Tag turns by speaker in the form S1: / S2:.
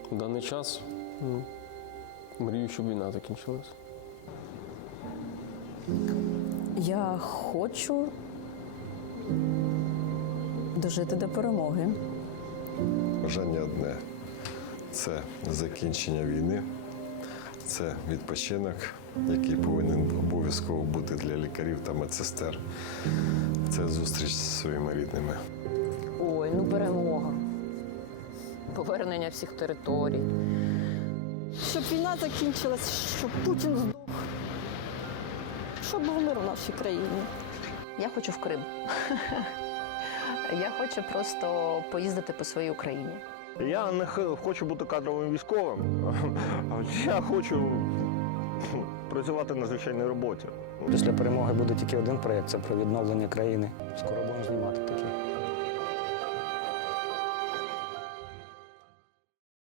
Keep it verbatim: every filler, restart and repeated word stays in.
S1: В даний час ну, мрію, щоб війна закінчилась.
S2: Я хочу дожити до перемоги.
S3: Бажання одне – це закінчення війни, це відпочинок, який повинен обов'язково бути для лікарів та медсестер. Це зустріч зі своїми рідними.
S4: Ой, ну перемога. Повернення всіх територій.
S5: Щоб війна закінчилась, щоб Путін здох, щоб був мир у нашій країні.
S4: Я хочу в Крим. Я хочу просто поїздити по своїй Україні.
S6: Я не хочу бути кадровим військовим, я хочу працювати на звичайній роботі.
S7: Після перемоги буде тільки один проєкт – це про відновлення країни. Скоро будемо знімати такі.